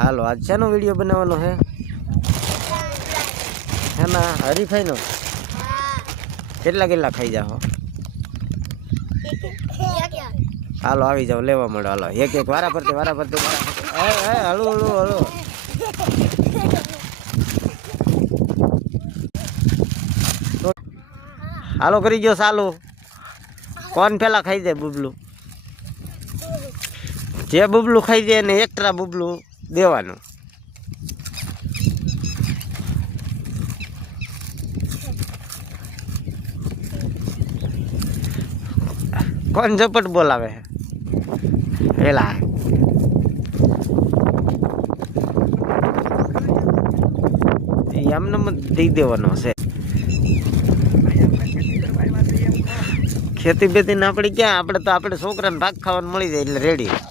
હાલો આજ શેનો વિડીયો બનાવવાનો હે ના હરીફાઈનો કેટલા કેટલા ખાઈ જાઓ હાલો આવી જાઓ લેવા મળો હાલો એક એક વારા પરતે હળુ હળુ હળુ હાલો કરી ગયો ચાલુ કોણ પેલા ખાઈ જાય બબલું જે બબલું ખાઈ જાય ને એક્સ્ટ્રા બબલું દેવાનું કોણ ઝપટ બોલાવે પેલા એમને દઈ દેવાનો છે ખેતી બેતી ને આપણે ક્યાં આપણે તો આપણે છોકરાને ભાગ ખાવાનું મળી જાય એટલે રેડી